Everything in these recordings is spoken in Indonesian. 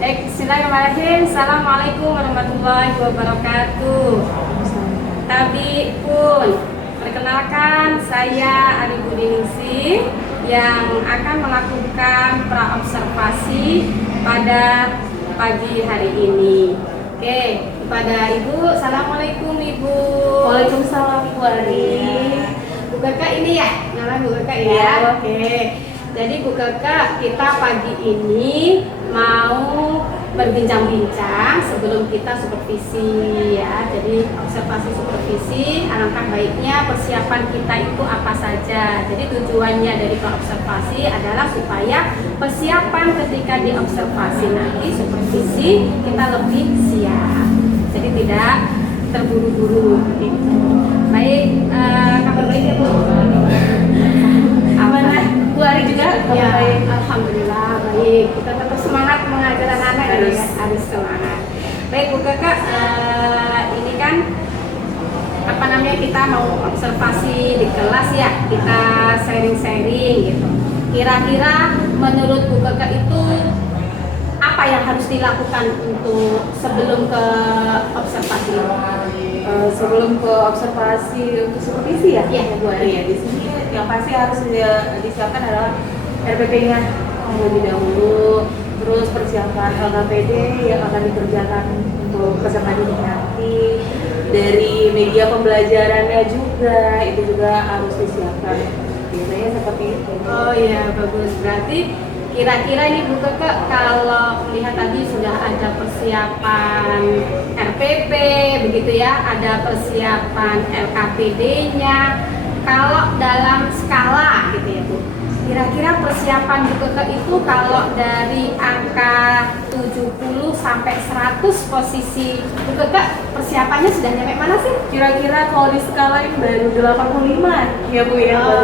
Bismillahirrahmanirrahim. Assalamualaikum warahmatullahi wabarakatuh. Tabi pun perkenalkan, saya Ari Budiningsih yang akan melakukan praobservasi pada pagi hari ini. Oke, kepada Ibu, Assalamualaikum Ibu. Waalaikumsalam Ibu Ari. Bu Kakak ini ya, nama Bu Kakak ya. Iya. Oke. Jadi Bu Kakak, kita pagi ini mau berbincang-bincang sebelum kita supervisi ya. Jadi observasi supervisi, alangkah baiknya persiapan kita itu apa saja. Jadi tujuannya dari observasi adalah supaya persiapan ketika diobservasi nanti supervisi kita lebih siap. Jadi tidak terburu-buru gitu. Baik, kabar baik ya Bu. Gimana Bu Ari juga? Ya, Baik. alhamdulillah baik. Kita tetap semangat mengajar anak-anak ya, harus semangat. Baik Bu Kakak, ini kan apa namanya, kita mau observasi di kelas ya, kita sharing-sharing gitu. Kira-kira menurut Bu Kakak itu apa yang harus dilakukan untuk sebelum ke observasi? Sebelum ke observasi untuk supervisi ya? Iya, Bu Ari. Iya, di sini yang pasti harus disiapkan adalah RPP-nya lebih dahulu, terus persiapan LKPD yang akan dikerjakan untuk peserta didik nanti, dari media pembelajarannya juga itu juga harus disiapkan. Biasanya seperti itu. Oh iya, bagus. Berarti kira-kira ini Bu Kakak, kalau melihat tadi sudah ada persiapan RPP begitu ya, ada persiapan LKPD-nya. Kalau dalam skala gitu ya Bu, kira-kira persiapan Bu Kakak itu kalau dari angka 70 sampai 100 posisi Bu Kakak, persiapannya sudah nyampe mana sih? Kira-kira kalau di skala ini baru 85 ya Bu ya, baru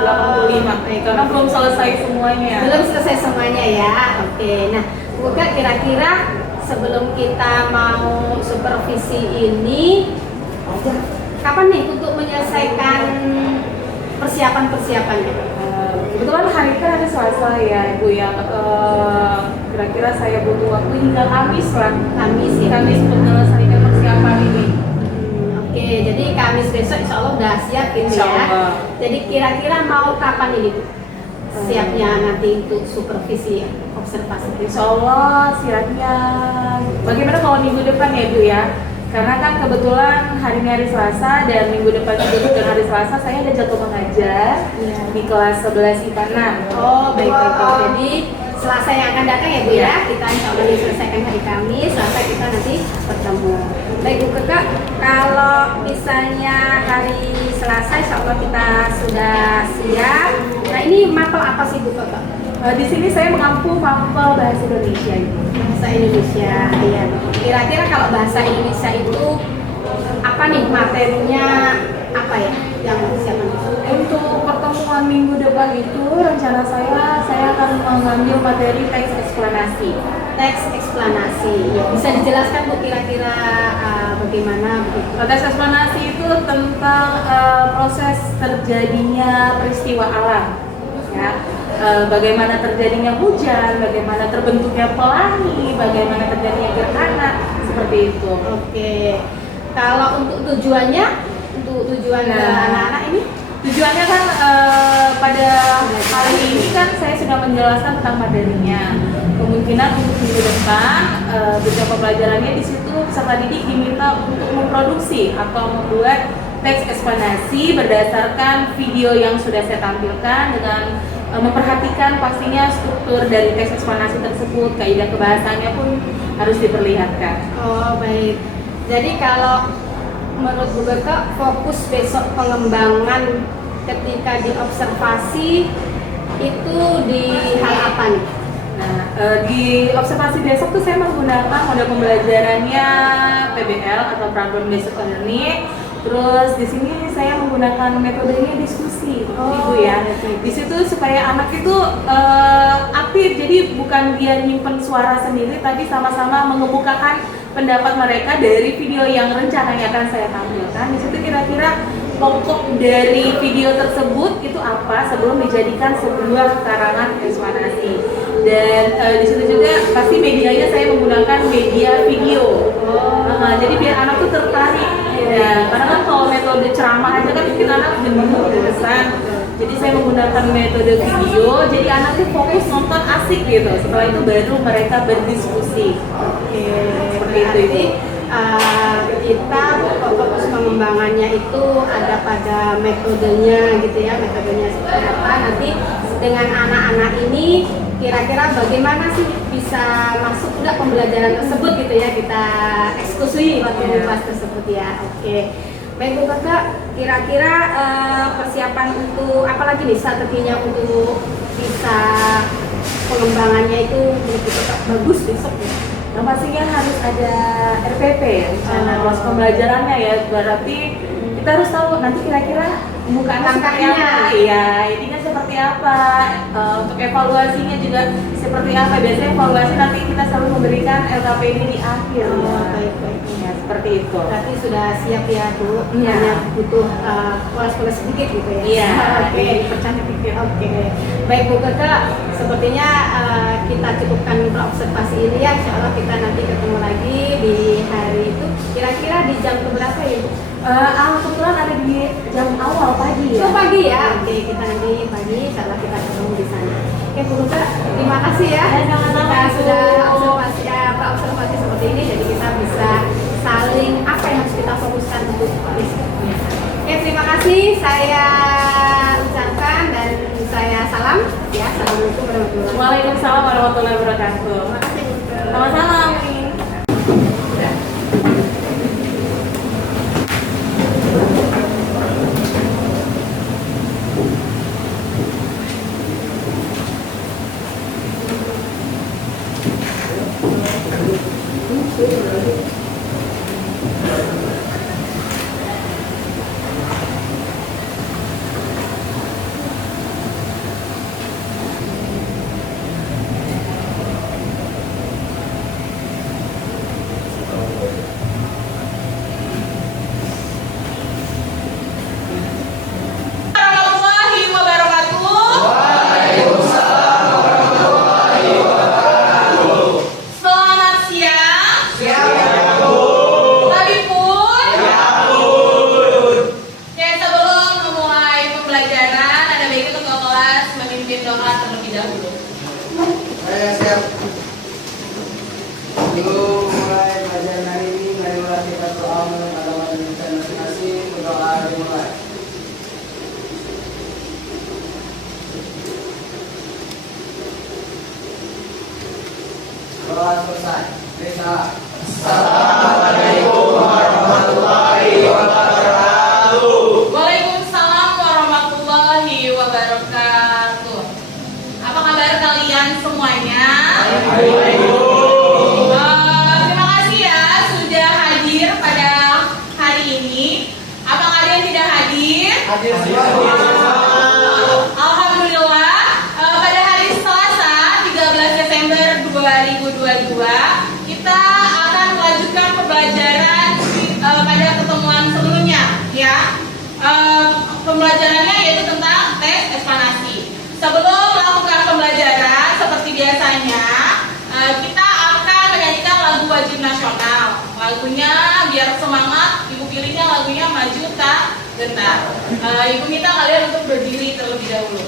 85 karena belum selesai semuanya. Belum selesai semuanya ya. Oke. Nah, Bu Kakak, kira-kira sebelum kita mau supervisi ini, kapan nih untuk menyelesaikan persiapan-persiapannya? Kebetulan hari ini kan ada Selasa ya Bu ya, kira-kira saya butuh waktu hingga Kamis lah. Kamis ya. Kamis untuk menyelesaikan persiapan ini. Oke, jadi Kamis besok insya Allah udah siap gitu Insya ya. Allah. Jadi kira-kira mau kapan ini Bu? Siapnya nanti untuk supervisi observasi. Insya Allah siapnya bagaimana kalau minggu depan ya Bu ya, karena kan kebetulan hari ini hari Selasa dan minggu depan juga bukan hari Selasa saya ada jadwal mengajar di kelas 11 IPA 6. Oh, baik. Jadi Selasa yang akan datang ya Bu ya, kita insya Allah diselesaikan hari Kamis, Selasa kita nanti bertemu. Baik Bu Kakak, kalau misalnya hari Selasa insya Allah kita sudah siap. Nah, ini mapel apa sih Bu Kakak? Di sini saya mengampu mapel bahasa Indonesia ini. Bahasa Indonesia, iya. Kira-kira kalau bahasa Indonesia itu apa nih materinya, apa ya yang disiapkan? Untuk pertemuan minggu depan itu rencana saya akan mengambil materi teks eksplanasi. Teks eksplanasi, ya, bisa dijelaskan Bu kira-kira bagaimana begitu? Teks eksplanasi itu tentang proses terjadinya peristiwa alam, ya. Bagaimana terjadinya hujan, bagaimana terbentuknya pelangi, bagaimana terjadinya gerhana, seperti itu. Oke, kalau untuk tujuannya, untuk tujuan anak-anak ini? Tujuannya kan pada kali ini kan saya sudah menjelaskan tentang materinya. Kemungkinan untuk minggu depan beberapa pelajarannya di situ peserta didik diminta untuk memproduksi atau membuat teks eksplanasi berdasarkan video yang sudah saya tampilkan dengan memperhatikan pastinya struktur dari teks eksplanasi tersebut, kaidah kebahasaannya pun harus diperlihatkan. Oh baik. Jadi kalau menurut Bu Kakak, fokus besok pengembangan ketika diobservasi itu di hal apa nih? Nah, di observasi besok tuh saya menggunakan model pembelajarannya PBL atau Problem Based Learning. Terus di sini saya menggunakan metodenya diskusi, Ibu ya. Di situ supaya anak itu aktif, jadi bukan dia nyimpen suara sendiri, tapi sama-sama mengemukakan pendapat mereka dari video yang rencananya akan saya tampilkan. Di situ kira-kira pokok dari video tersebut itu apa sebelum dijadikan sebuah karangan eksplanasi. Dan di situ juga pasti medianya saya menggunakan menggunakan media video. Jadi biar anak tuh tertarik. Ya, karena kan kalau metode ceramah aja kan bikin anak jenuh bosan. Jadi saya menggunakan metode video, jadi anak tuh fokus nonton asik gitu. Setelah itu baru mereka berdiskusi. Seperti itu. Berarti kita fokus pengembangannya itu ada pada metodenya gitu ya, metodenya seperti apa. Nanti dengan anak-anak ini kira-kira bagaimana sih bisa masuk enggak pembelajaran tersebut gitu ya, kita eksekusi waktu kelas tersebut ya. Oke. Baik Bu Kakak, kira-kira persiapan untuk apa lagi nih strateginya untuk bisa pengembangannya itu begitu bagus besok ya? Nah, pastinya harus ada RPP ya, rencana kelas pembelajarannya ya. Berarti kita harus tahu nanti kira-kira pembukaan langkahnya. Iya, ini kan seperti apa, untuk evaluasinya juga seperti apa. Biasanya evaluasi nanti kita selalu memberikan LKP ini di akhir. Baik. Ya, seperti itu. Berarti sudah siap ya Bu, Iya. hanya butuh poles-poles sedikit gitu ya? Iya, Oke. dipercantik dikit. Oke. Baik Bu Kakak, sepertinya kita cukupkan observasi ini ya. Insya Allah kita nanti ketemu lagi di hari itu. Kira-kira di jam berapa ya Bu? Kebetulan ada di jam awal pagi ya. Oh pagi ya? Oke, kita nanti pagi insya Allah kita ketemu di sana. Oke Bu Kakak, terima kasih ya. Sama-sama, Kita Bu. sudah observasi seperti ini, jadi kita bisa saling apa yang harus kita fokuskan untuk besoknya. Oke, terima kasih. Saya ucapkan dan saya salam ya. Assalamualaikum warahmatullahi wabarakatuh. Waalaikumsalam warahmatullahi wabarakatuh. Terima kasih Bu Kakak. Sama-sama, Min. Warahmatullahi wabarakatuh. Selamat siang. Tadi pun. Oke, sebelum memulai pembelajaran, ada baiknya ketua kelas memimpin doa terlebih dahulu. Saya siap. Sebelum mulai pelajaran hari ini, marilah kita doa menurut agama dan rencana masing-masing. Berdoa dimulai. Doa selesai. Salam. Waalaikumsalam warahmatullahi wabarakatuh. Apa kabar kalian semuanya? Terima kasih ya sudah hadir pada hari ini. Apakah ada yang tidak hadir? Hadir semua. Alhamdulillah, pada hari Selasa 13 Desember 2022 kita akan melanjutkan pembelajaran pada pertemuan sebelumnya ya. Pembelajarannya yaitu tentang tes eksplanasi. Sebelum melakukan pembelajaran seperti biasanya, kita akan menyanyikan lagu wajib nasional. Lagunya biar semangat, ibu pilihnya lagunya Maju Tak Gentar. Ibu minta kalian untuk berdiri terlebih dahulu.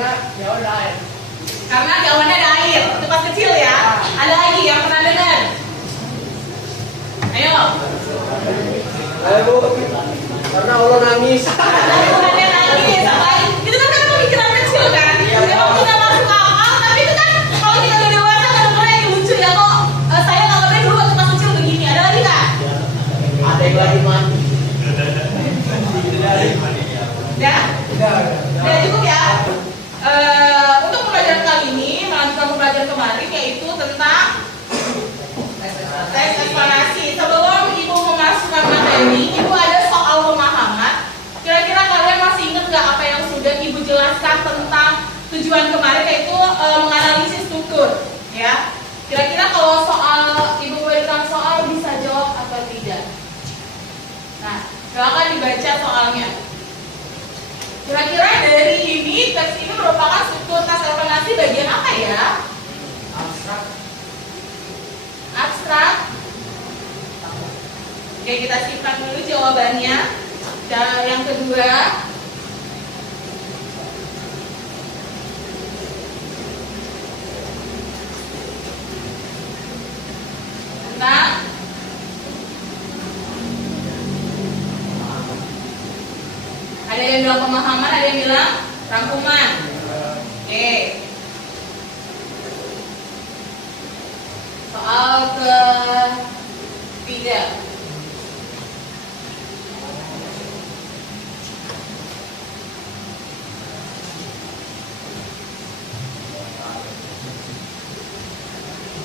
Karena ya udah air. Karena jawabannya ada air. Itu pas kecil ya. Ada lagi yang pernah dengar? Ayo. Ayo Bu. Karena Allah nangis. Tuhannya nangis. Apa? Itu kan pemikiran kecil kan? Memang tidak masuk akal, tapi itu kan kalau kita udah dewasa kadang-kadang yang lucu ya kok. Saya ngalamin dulu waktu pas kecil begini. Ada lagi nggak? Ada yang lagi mandi. Ya? Udah cukup ya? Untuk pembelajaran kali ini melanjutkan pembelajaran kemarin yaitu tentang tes eksplanasi. Sebelum Ibu memasukkan materi, Ibu ada soal pemahaman. Kira-kira kalian masih ingat nggak apa yang sudah Ibu jelaskan tentang tujuan kemarin yaitu menganalisis struktur, ya? Kira-kira kalau soal Ibu berikan soal bisa jawab atau tidak? Nah, silakan dibaca soalnya. Kira-kira dari ini teks ini merupakan struktur tes eksplanasi bagian apa ya? Abstrak. Abstrak. Oke, kita simpan dulu jawabannya. Dan yang kedua, tentang ada yang bilang pemahaman, ada yang bilang rangkuman. Oke. Soal ketiga.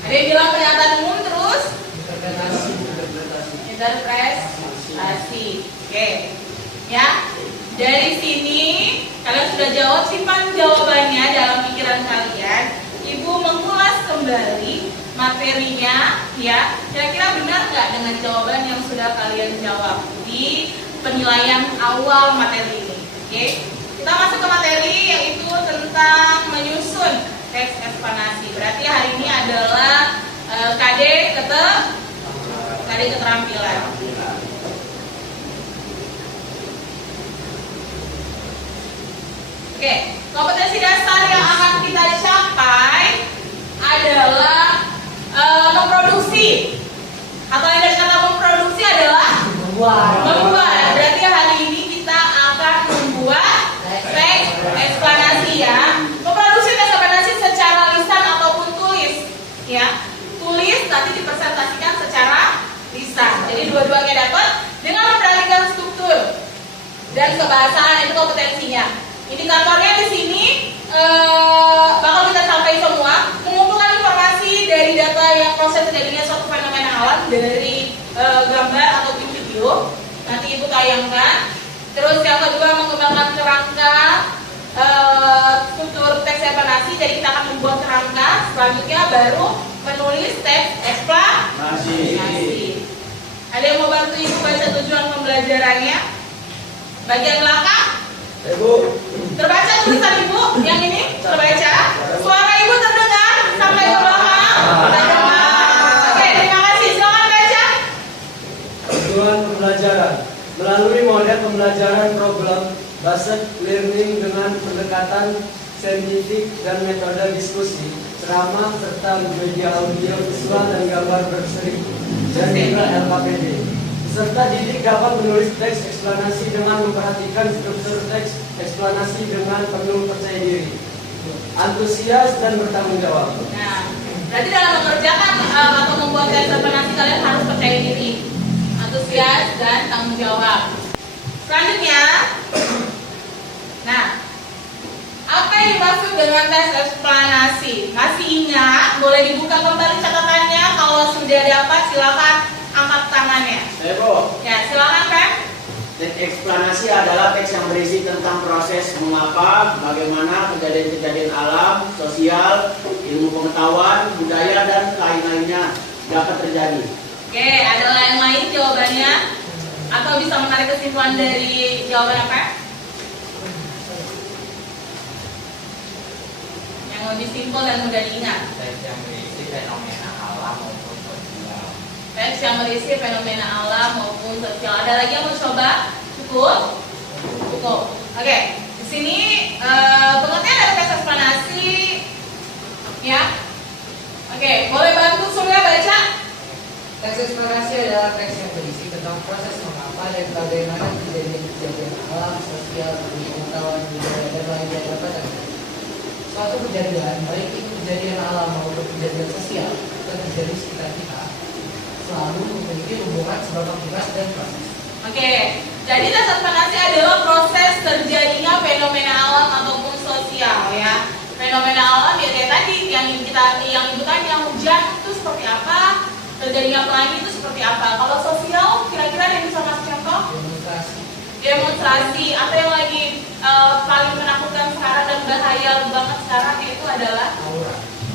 Ada yang bilang pernyataan umum terus? Interpretasi. Oke. Ya. Dari sini kalian sudah jawab, simpan jawabannya dalam pikiran kalian. Ibu mengulas kembali materinya, ya. Kira-kira benar nggak dengan jawaban yang sudah kalian jawab di penilaian awal materi ini? Oke. Kita masuk ke materi yaitu tentang menyusun teks eksplanasi. Berarti hari ini adalah KD keterampilan. Oke, kompetensi dasar yang akan kita capai adalah memproduksi. Atau yang dari kata memproduksi adalah membuat. Berarti hari ini kita akan membuat teks eksplanasi ya. Memproduksi teks eksplanasi secara lisan ataupun tulis, ya. Tulis nanti dipresentasikan secara lisan. Jadi dua-duanya dapat dengan memperhatikan struktur dan kebahasaan, itu kompetensinya. Indikatornya di sini bakal kita sampai semua, mengumpulkan informasi dari data yang proses terjadinya suatu fenomena alam dari gambar ataupun video. Nanti Ibu tayangkan. Terus yang kedua mengembangkan kerangka struktur teks eksplanasi. Jadi kita akan membuat kerangka. Selanjutnya baru menulis teks eksplanasi. Ada yang mau bantu Ibu baca tujuan pembelajarannya? Bagian belakang. Ibu. Terbaca tulisan Ibu yang ini? Terbaca. Suara Ibu terdengar sampai ke belakang? Terdengar. Oke, terima kasih. Silakan baca. Tujuan pembelajaran melalui model pembelajaran problem based learning dengan pendekatan saintifik dan metode diskusi, ceramah serta media audio, visual dan gambar berseri dan juga LKPD. Peserta didik dapat menulis teks eksplanasi dengan memperhatikan struktur teks eksplanasi dengan penuh percaya diri, antusias dan bertanggung jawab. Nah, berarti dalam mengerjakan atau membuat teks eksplanasi kalian harus percaya diri, antusias dan tanggung jawab. Selanjutnya, nah, apa yang dimaksud dengan tes eksplanasi? Masih ingat? Boleh dibuka kembali catatannya. Kalau sudah dapat, silakan angkat tangannya. Bu. Ya, silakan Pem. Teks eksplanasi adalah teks yang berisi tentang proses mengapa, bagaimana kejadian-kejadian alam, sosial, ilmu pengetahuan, budaya, dan lain-lainnya dapat terjadi. Oke, ada yang lain jawabannya? Atau bisa menarik kesimpulan dari jawaban apa? Yang lebih simpel dan mudah diingat. Teks yang berisi fenomena alam maupun sosial. Teks yang berisi fenomena alam maupun sosial. Ada lagi yang mau coba? Cukup? Cukup. Oke, di sini pengertian dari teks pelajari apa tadi? Suatu kejadian, baik itu kejadian alam maupun kejadian sosial yang terjadi di sekitar kita, selalu memiliki hubungan sebab akibat dan proses. Oke, jadi tes ekspansi adalah proses terjadinya fenomena alam ataupun sosial ya. Fenomena alam ya kayak tadi yang ibu tanya, yang hujan itu seperti apa, terjadinya pelangi itu seperti apa. Kalau sosial kira-kira ada yang bisa kasih contoh? Demonstrasi atau yang lagi paling menakutkan sekarang dan bahaya banget sekarang yaitu adalah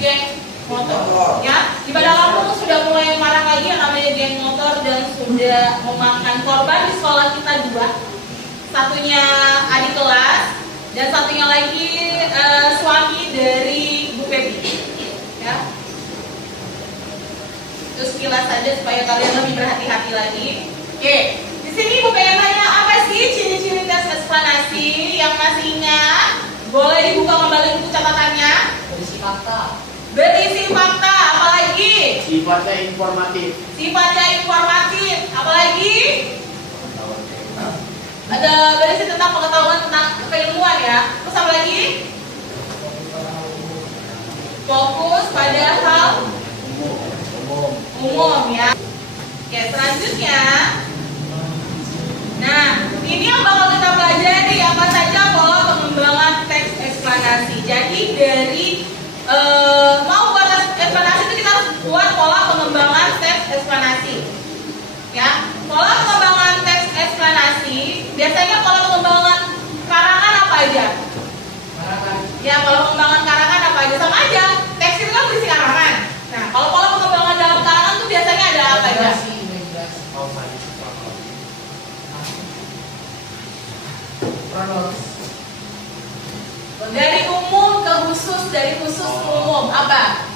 geng motor. Ya, di Bandar Lampung sudah mulai marak lagi yang namanya geng motor dan sudah memakan korban di sekolah kita 2. Satunya adik kelas dan satunya lagi suami dari Bu Pepi. Ya. Terus kilas saja supaya kalian lebih berhati-hati lagi. Oke, di sini Ibu pengen tanya apa sih ciri-ciri tes eksplanasi yang masih ingat? Boleh dibuka kembali buku catatannya. Berisi fakta. Berisi fakta, apalagi? Sifatnya informatif. Sifatnya informatif, apalagi? Ada berisi tentang pengetahuan tentang keilmuan ya. Terus apa lagi? Fokus pada hal umum ya. Oke, selanjutnya. Nah, ini yang bakal kita pelajari apa saja pola pengembangan teks eksplanasi. Jadi dari mau buat teks eksplanasi itu kita harus buat pola pengembangan teks eksplanasi. Ya, pola pengembangan teks eksplanasi biasanya pola pengembangan karangan apa aja? Karangan. Ya, pola pengembangan karangan apa aja sama aja. Teks itu kan berisi karangan. Nah, kalau pola pengembangan dalam karangan tuh biasanya ada apa aja? Kronologis. Dari umum ke khusus, dari khusus ke umum apa?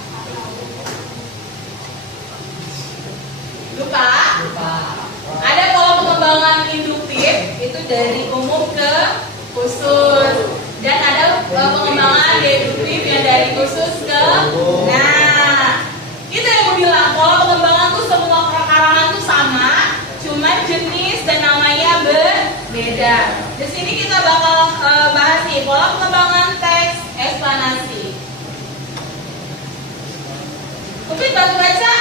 Lupa? Ada pola pengembangan induktif itu dari umum ke khusus dan ada pengembangan deduktif yang dari khusus ke nah itu yang gue bilang pola pengembangan tuh semua karangan tuh sama cuma jenis dan namanya berbeda. Di sini kita bakal bahas nih pola pengembangan teks eksplanasi. Mungkin bantu baca.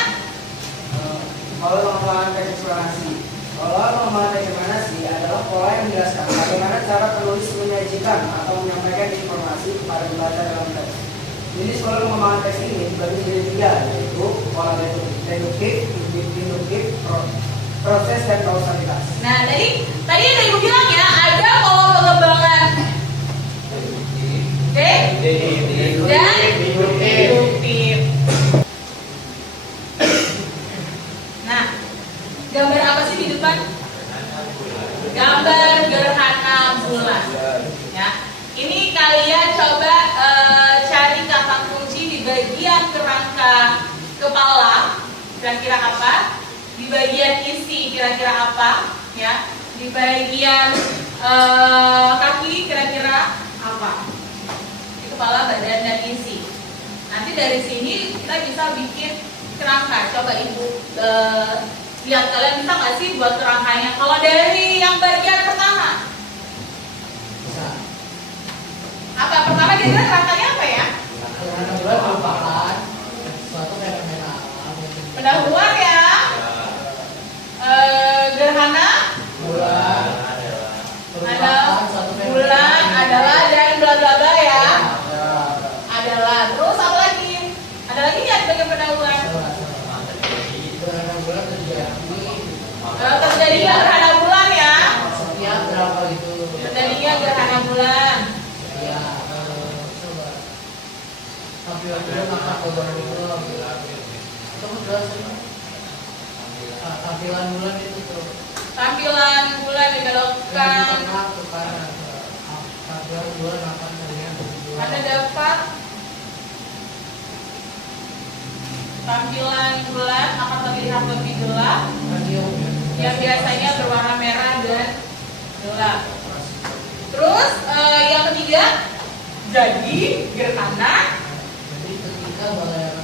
Pola pengembangan teks eksplanasi. Pola pengembangan teks eksplanasi adalah pola yang menjelaskan bagaimana cara penulis menyajikan atau menyampaikan informasi kepada pembaca dalam teks. Jenis pola pengembangan teks ini dibagi menjadi 3, yaitu pola deduktif, induktif, proses dan kausalitas. Nah, tadi yang ibu bilang ya, ada pola pengembangan deduktif dan induktif. Nah, gambar apa sih di depan? Gambar gerhana bulan. Ya, ini kalian coba cari kata kunci di bagian kerangka kepala. Kira-kira apa? Di bagian isi kira-kira apa? Ya, di bagian kaki kira-kira apa? Di kepala, badan, dan isi. Nanti dari sini kita bisa bikin kerangka. Coba ibu lihat kalian bisa nggak sih buat kerangkanya? Kalau dari yang bagian pertama, Bisa. apa pertama kira-kira kerangkanya apa ya? Gerhana bulan merupakan suatu fenomena alam yang Pendahuluan ya. Gerhana bulan ada suatu bulan adalah dan bla bla bla ya. Adalah. Terus apa lagi? Ada lagi nggak di bagian pendahuluan? gerhana bulan Terjadi gerhana bulan ya. setiap berapa itu? Terjadinya gerhana bulan. Ya, coba. Tampilan bulan akan berwarna hitam. Kamu jelasin. Tampilan bulan itu tuh. Tampilan bulan Yang di dibelokkan. tengah ke kanan. Tampilan bulan akan terlihat lebih gelap. Anda dapat tampilan bulan akan terlihat lebih gelap, Radio. yang biasanya berwarna merah dan gelap. Terus yang ketiga, jadi gerhana. Jadi ketika bayangan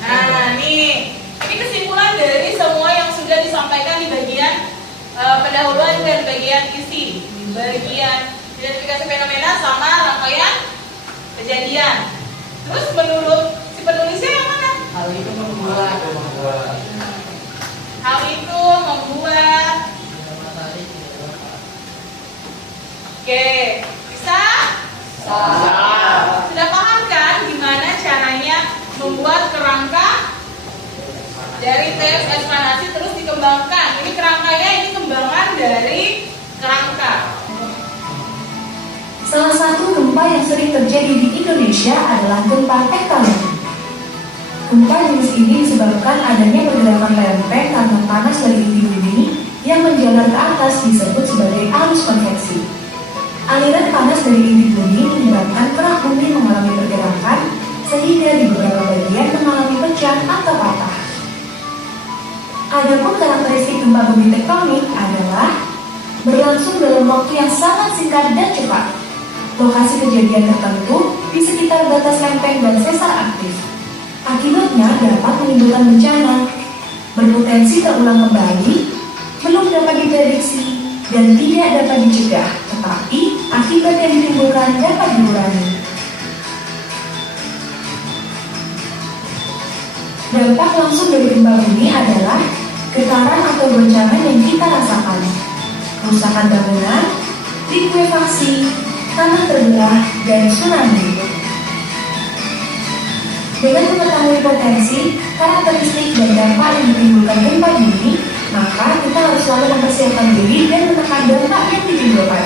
Nah, ini kesimpulan dari semua yang sudah disampaikan di bagian pendahuluan dan bagian isi. bagian identifikasi fenomena sama rangkaian kejadian. Terus menurut si penulisnya yang mana? Hal itu membuat Hal itu membuat. Oke, bisa? Sudah paham kan gimana caranya membuat kerangka dari teks eksplanasi terus dikembangkan? Ini kerangkanya, ini kembangan dari kerangka. Salah satu gempa yang sering terjadi di Indonesia adalah gempa tektonik. Gempa jenis ini disebabkan adanya pergerakan lempeng karena panas dari inti bumi yang menjalar ke atas disebut sebagai arus konveksi. Aliran panas dari inti bumi menyebabkan kerak bumi mengalami pergerakan sehingga di beberapa bagian mengalami pecah atau patah. Adapun karakteristik gempa bumi tektonik adalah berlangsung dalam waktu yang sangat singkat dan cepat. Lokasi kejadian tertentu di sekitar batas lempeng dan sesar aktif. Akibatnya dapat menimbulkan bencana, berpotensi terulang kembali, belum dapat diprediksi, dan tidak dapat dicegah, tetapi akibat yang ditimbulkan dapat dikurangi. Dampak langsung dari gempa bumi adalah getaran atau goncangan yang kita rasakan, kerusakan bangunan, likuifaksi, tanah terbelah, dan tsunami. Dengan mengetahui potensi, karakteristik, dan dampak yang ditimbulkan gempa bumi, maka kita harus selalu mempersiapkan diri dan menekan dampak yang ditimbulkan.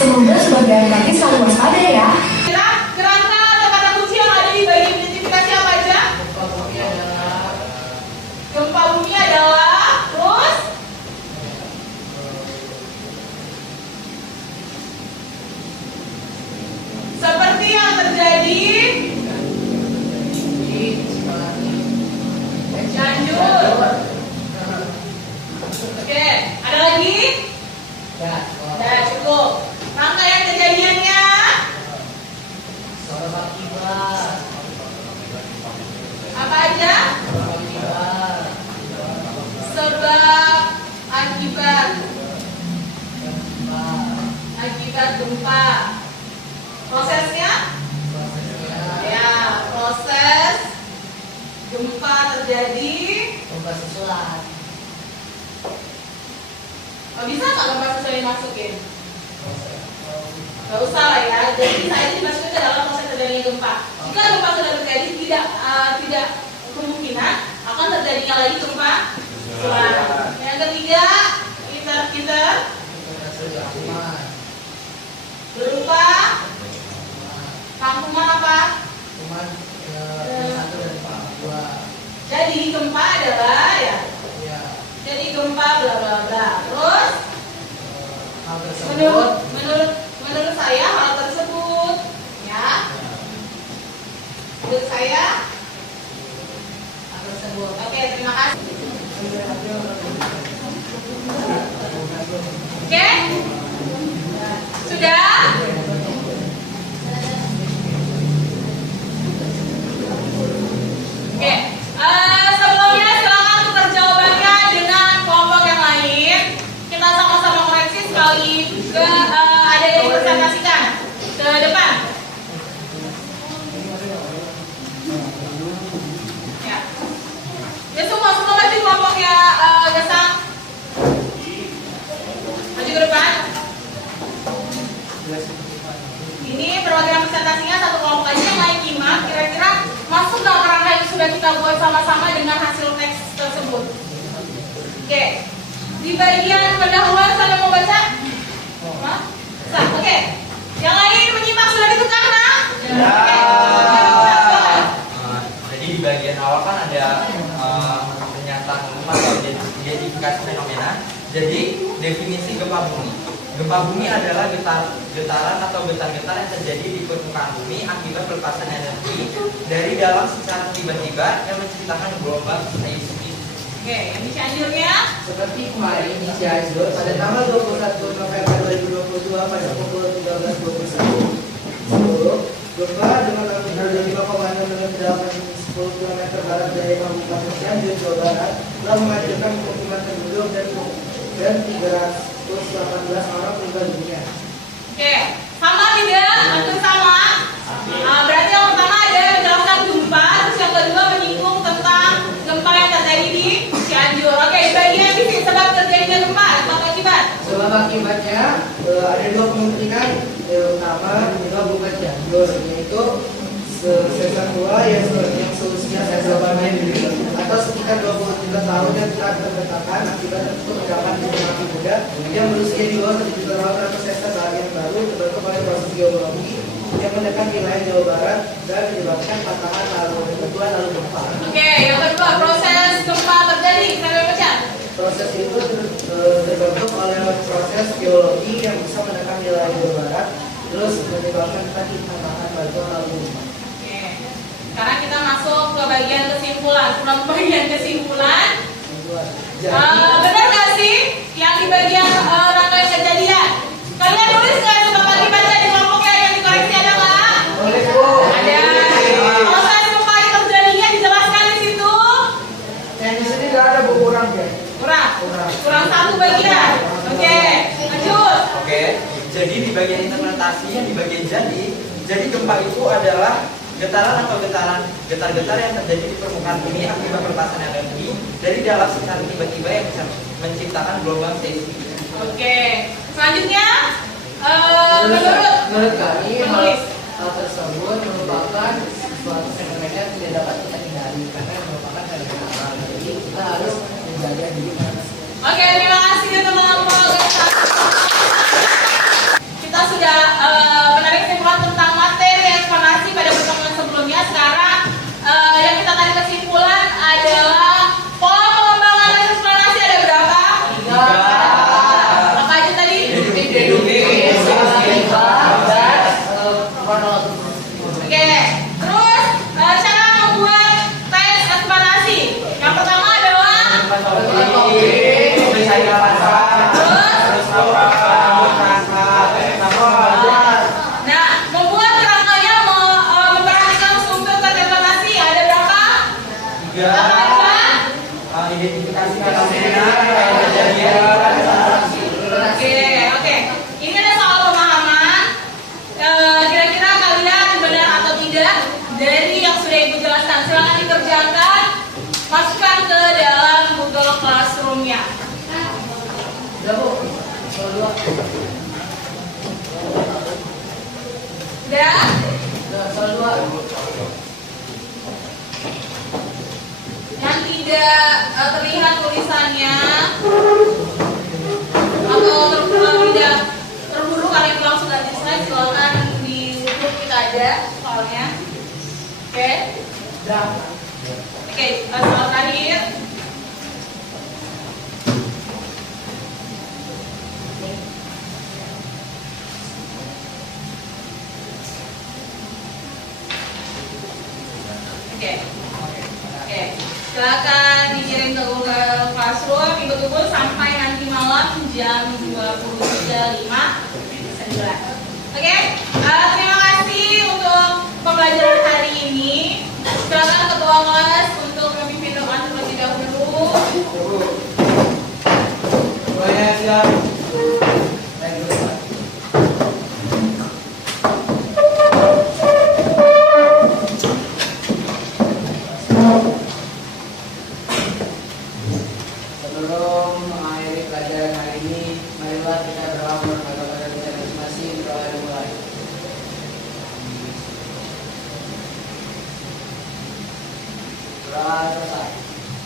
Semoga sebagai adik selalu waspada ya. Kira kerangka atau kata kunci yang ada di bagian identifikasi apa aja? Gempa bumi adalah terus seperti yang terjadi. Cianjur. Oke, ada lagi? Udah cukup. Rangkaian kejadiannya? Apa aja? Sebab akibat gempa. Prosesnya? Ya, proses gempa terjadi. gempa susulan. Bisa nggak gempa susulan dimasukin? Gak usah lah ya. Jadi saya ini dimasukin ke dalam proses terjadinya gempa. Jika gempa sudah terjadi, tidak kemungkinan akan terjadinya lagi gempa susulan. Yang ketiga, kita berupa kampungan apa? Jadi gempa adalah ya. Jadi gempa bla bla bla. Terus menurut saya hal tersebut ya. Menurut saya hal tersebut. Oke, terima kasih. Oke? Sudah? Oke, sebelumnya silakan tukar jawabannya dengan kelompok yang lain. Kita sama-sama koreksi sekali juga ada yang dipresentasikan ke depan. Ya, ya semua maju kelompoknya Gesang. Maju ke depan. Ini perwakilan presentasinya satu kelompok aja yang lain nyimak. Kira-kira masuk nggak kerangka yang sudah kita buat sama-sama dengan hasil teks tersebut? Oke, di bagian pendahuluan saya mau baca. Oke, yang lain menyimak sudah ditukar nah? Oke. Jadi di bagian awal kan ada pernyataan umum atau identifikasi fenomena. Jadi definisi gempa bumi. Gempa bumi adalah getaran atau getar-getar yang terjadi di permukaan bumi akibat pelepasan energi dari dalam secara tiba-tiba yang menciptakan gelombang seismik. Oke, yang di Cianjurnya? Seperti kemarin di Cianjur pada tanggal 21 November 2022 pada pukul 13.21. Gempa dengan magnitudo 5,6 dengan kedalaman 10 km barat dari Kabupaten Cianjur, Jawa Barat telah menghancurkan pemukiman penduduk dan 300 terus 18 orang meninggal dunia. Oke, sama tidak? Hampir sama. Berarti yang pertama ada menjelaskan gempa, terus yang kedua menyinggung tentang gempa yang terjadi di Cianjur. Oke, bagian fisik sebab terjadinya gempa, sebab akibat. Sebab akibatnya ada dua kemungkinan utama penyebab gempa Cianjur, yaitu sesar tua yang seusia sesar atau sekitar 23 tahun yang telah terbentangkan akibat tertutup endapan gunung api muda yang berusia di bawah 1 juta tahun atau sesar yang baru terbentuk oleh proses geologi yang menekan wilayah Jawa Barat dan menyebabkan patahan lalu batuan lalu gempa. Oke, yang kedua proses gempa terjadi. Saya baca. Proses itu terbentuk oleh proses geologi yang bisa menekan wilayah Jawa Barat terus menyebabkan tadi patahan batuan lalu gempa. Oke, sekarang kita masuk ke bagian kesimpulan. Sebelum bagian kesimpulan, benar nggak sih yang di bagian rangkaian kejadian? Kalian nulis nggak sebab akibatnya di kelompoknya yang dikoreksi ada nggak? Ada. Proses gempa yang terjadinya dijelaskan di situ. Yang di sini nggak ada kurang ya? Kurang satu bagian. Oke, lanjut. Oke, jadi di bagian interpretasi, di bagian jadi gempa itu adalah getaran atau getar-getar yang terjadi di permukaan bumi akibat perpatasan energi dari dalam sekitar tiba-tiba yang bisa menciptakan gelombang seismik. Oke, selanjutnya Menurut kami penulis. hal tersebut merupakan suatu fenomena yang tidak dapat kita hindari karena merupakan fenomena alam. Jadi kita harus menjaga diri kita. Oke, terima kasih teman-teman. Kita sudah menarik kesimpulan tentang materi ekspansi pada pertemuan sebelumnya. Sekarang yang kita tarik kesimpulan adalah pola pengembangan ekspansi ada berapa? 3. Apa aja tadi? Oke, terus cara membuat tes ekspansi. Yang pertama adalah nah, membuat kerangkanya memperhatikan sumber ekspansi ada berapa? 3. Apa aja? Identifikasi fenomena yang terjadi. Oke. Ini ada soal pemahaman. Kira-kira kalian benar atau tidak dari yang sudah ibu jelaskan? Silakan dikerjakan, masukkan ke dalam Google Classroom-nya. Udah Bu, soal 2. Udah? Soal 2. Yang tidak terlihat tulisannya atau tidak terburu kalian langsung ganti slide, silakan di grup kita ada soalnya. Oke? Oke, soal terakhir. Oke. Silakan dikirim ke Google Classroom, Ibu tunggu sampai nanti malam jam 23.59. Oke, terima kasih untuk pembelajaran hari ini. Silakan ketua kelas untuk memimpin doa terlebih dahulu. Siap. Sebelum mengakhiri pelajaran hari ini, marilah kita berdoa kepada kita masing-masing. Doa dimulai. Doa selesai.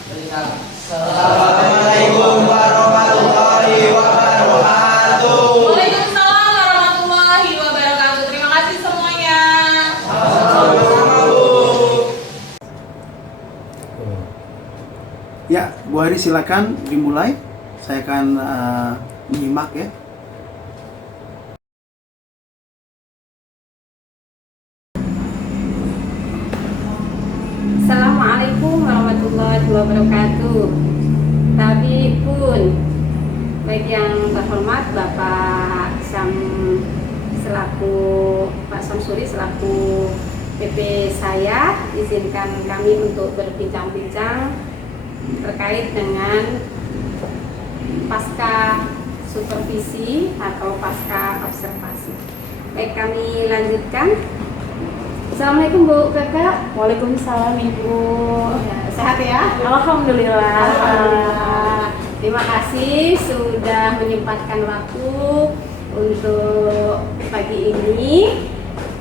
Berikan. Assalamualaikum warahmatullahi wabarakatuh. Waalaikumsalam warahmatullahi wabarakatuh. Terima kasih semuanya. Ya, Bu Ari silakan dimulai. Saya akan menyimak ya. Assalamualaikum warahmatullahi wabarakatuh. Tadi pun baik yang terhormat Bapak Pak Samsuri selaku PP saya, izinkan kami untuk berbincang-bincang terkait dengan pasca supervisi atau pasca observasi. Baik, kami lanjutkan. Assalamualaikum Bu Kakak. Waalaikumsalam Ibu. Ya, sehat ya? Alhamdulillah. Alhamdulillah. Terima kasih sudah menyempatkan waktu untuk pagi ini.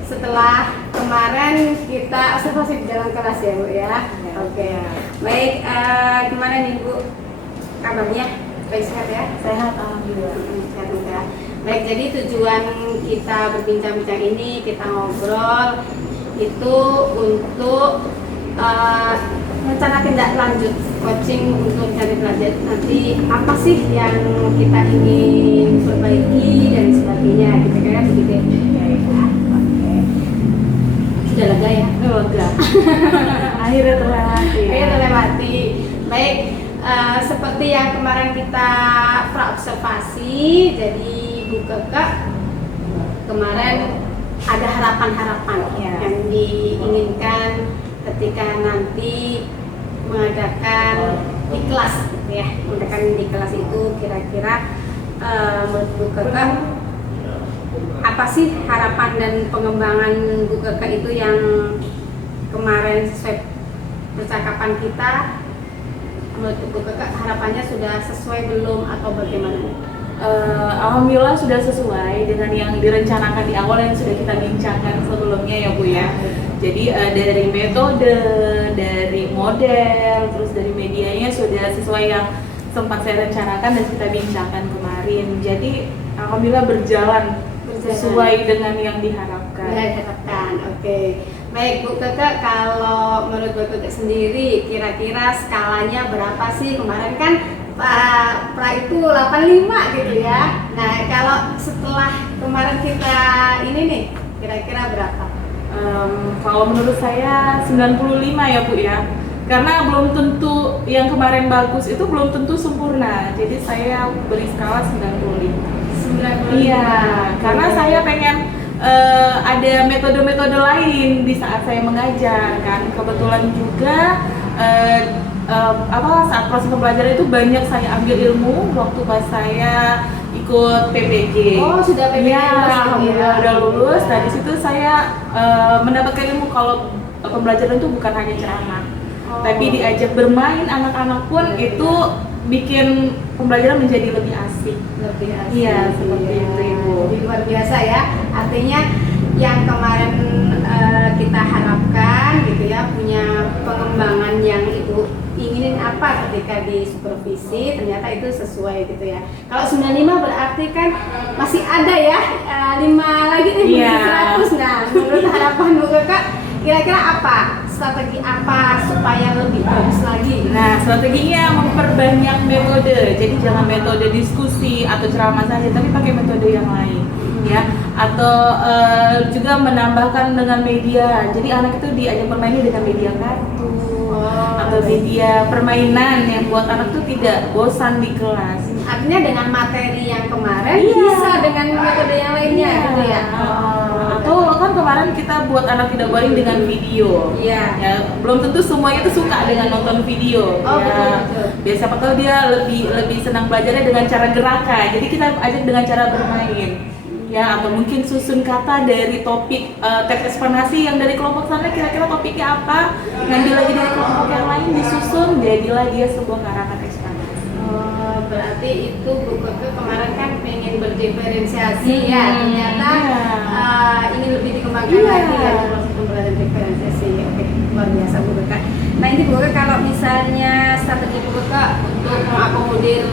Setelah kemarin kita observasi di dalam kelas ya Bu ya. Oke. Baik, gimana nih Bu kabarnya? Baik, sehat ya? Sehat alhamdulillah. Sehat ya. Baik, jadi tujuan kita berbincang-bincang ini, kita ngobrol itu untuk rencana tindak lanjut coaching untuk cari pelajar nanti apa sih yang kita ingin perbaiki dan sebagainya gitu kan begitu ya. Oke. Sudah lega ya? Lega. Akhirnya terlewati. Akhirnya terlewati. Baik, seperti yang kemarin kita praobservasi, jadi Bu Kakak kemarin ada harapan-harapan yang diinginkan ketika nanti mengadakan di kelas gitu ya. Mengadakan di kelas itu kira-kira menurut Bu Kakak apa sih harapan dan pengembangan Bu Kakak itu yang kemarin sesuai percakapan kita? Menurut Bu Kakak harapannya sudah sesuai belum atau bagaimana? Alhamdulillah sudah sesuai dengan yang direncanakan di awal yang sudah kita bincangkan sebelumnya ya Bu ya. Jadi dari metode, dari model, terus dari medianya sudah sesuai yang sempat saya rencanakan dan kita bincangkan kemarin. Jadi alhamdulillah berjalan sesuai dengan yang diharapkan. Oke. Baik Bu Kakak, kalau menurut Bu Kakak sendiri kira-kira skalanya berapa sih? Kemarin kan pra itu 85 gitu ya. Nah, kalau setelah kemarin kita ini nih, kira-kira berapa? Kalau menurut saya 95 ya Bu ya. Karena belum tentu yang kemarin bagus itu belum tentu sempurna. Jadi saya beri skala 95. Iya, karena saya pengen ada metode-metode lain di saat saya mengajar kan. Kebetulan juga saat proses pembelajaran itu banyak saya ambil ilmu waktu pas saya ikut PPG. Oh, sudah PPG. Ya, alhamdulillah udah lulus. Nah, di situ saya mendapatkan ilmu kalau pembelajaran itu bukan hanya ceramah. Tapi diajak bermain anak-anak pun itu bikin pembelajaran menjadi lebih asik. Lebih asik. Iya, seperti itu Ibu. Jadi luar biasa ya. Artinya yang kemarin kita harapkan gitu ya, punya pengembangan yang Ibu inginin apa ketika di supervisi, ternyata itu sesuai gitu ya. Kalau 95 berarti kan masih ada ya 5 lagi nih Iya. 100. Nah, menurut harapan Bu Kakak kira-kira apa? Strategi apa supaya lebih bagus lagi? Nah, strateginya memperbanyak metode. Jadi jangan metode diskusi atau ceramah saja, tapi pakai metode yang lain, ya. Atau juga menambahkan dengan media. Jadi anak itu diajak bermainnya dengan media kartun atau media permainan yang buat anak tuh tidak bosan di kelas. Artinya dengan materi yang kemarin bisa dengan metode yang lainnya gitu ya. Atau kan kemarin kita buat anak tidak boring dengan video. Iya. Ya, belum tentu semuanya itu suka dengan nonton video. Oh, ya. betul. Biasa tahu dia lebih senang belajarnya dengan cara gerakan. Jadi kita ajak dengan cara bermain. Ya, atau mungkin susun kata dari topik teks eksplanasi yang dari kelompok sana kira-kira topiknya apa, ngambil lagi dari kelompok yang lain disusun, jadilah dia sebuah karangan eksplanasi. Oh, berarti itu Bu Kakak kemarin kan pengen berdiferensiasi ya, ternyata ingin lebih dikembangkan lagi ya proses pembelajaran diferensiasi. Oke, luar biasa Bu Kakak. Nah, ini Bu Kakak kalau misalnya strategi Bu Kakak untuk mengakomodir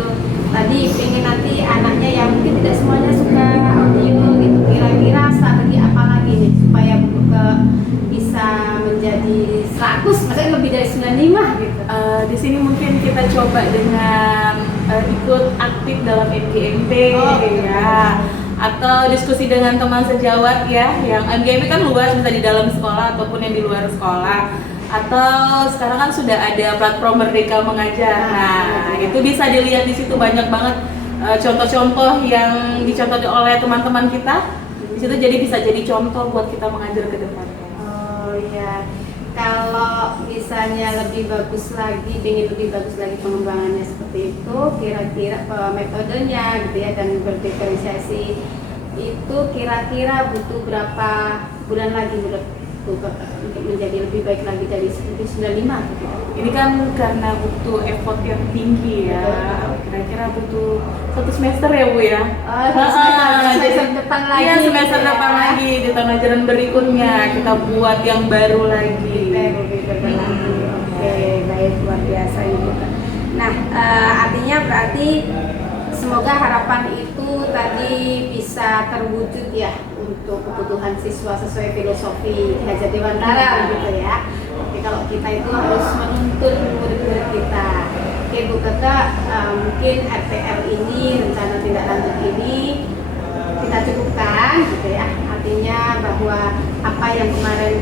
tadi pengen nanti anaknya yang mungkin tidak semuanya suka audio gitu, kira-kira strategi apa lagi nih supaya Bu Kakak bisa menjadi 100, maksudnya lebih dari 95 gitu. Di sini mungkin kita coba dengan ikut aktif dalam MGMP ya, atau diskusi dengan teman sejawat ya, yang MGMP kan luas, bisa di dalam sekolah ataupun yang di luar sekolah. Atau sekarang kan sudah ada platform Merdeka Mengajar. Nah, itu bisa dilihat di situ banyak banget contoh-contoh yang dicontoh oleh teman-teman kita. Di situ jadi bisa jadi contoh buat kita mengajar ke depan. Oh iya. kalau misalnya lebih bagus lagi, ingin lebih bagus lagi pengembangannya seperti itu, kira-kira metodenya gitu ya, dan berdifferensiasi itu kira-kira butuh berapa bulan lagi menurut Bu Kakak untuk menjadi lebih baik lagi dari 95 gitu. Ini kan karena butuh effort yang tinggi ya. Kira-kira butuh 1 semester ya Bu ya? Semester depan lagi. Iya, semester gitu ya. depan lagi di tahun ajaran berikutnya kita buat yang baru lagi. Oke, baik, luar biasa Ibu. Nah, artinya berarti semoga harapan itu tadi bisa terwujud ya untuk kebutuhan siswa sesuai filosofi Hajar Dewantara gitu ya. Tapi kalau kita itu harus menuntun murid-murid kita. Oke Bu Kakak, mungkin RTL ini, rencana tindak lanjut ini kita cukupkan gitu ya. Artinya bahwa apa yang kemarin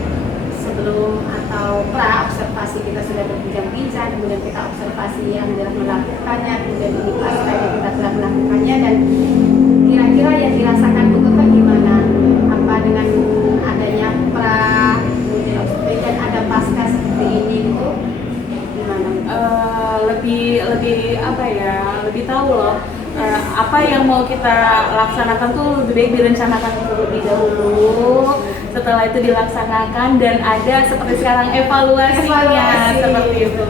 sebelum atau pra observasi kita sudah berbincang-bincang, kemudian kita observasi yang telah melakukannya, kemudian ini pasca kita telah melakukannya, dan kira-kira yang dirasakan Bu Kakak gimana? Apa dengan adanya pra, kemudian observasi dan ada pasca seperti ini gitu, gimana? Lebih apa ya? Lebih tahu loh. Apa yang mau kita laksanakan tuh lebih baik direncanakan terlebih dahulu. Setelah itu dilaksanakan dan ada seperti sekarang evaluasinya seperti itu.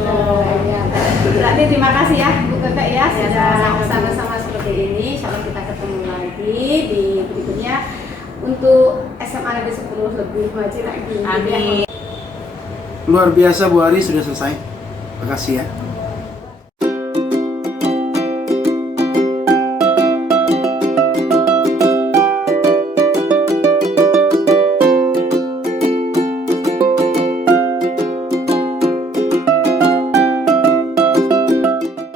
Ya, berarti terima kasih ya Bu Kakak ya sudah sama-sama seperti ini. Insyaallah kita ketemu lagi di berikutnya untuk SMA Negeri 10 lebih maju lagi. Amin. Luar biasa Bu Ari, sudah selesai. Terima kasih ya.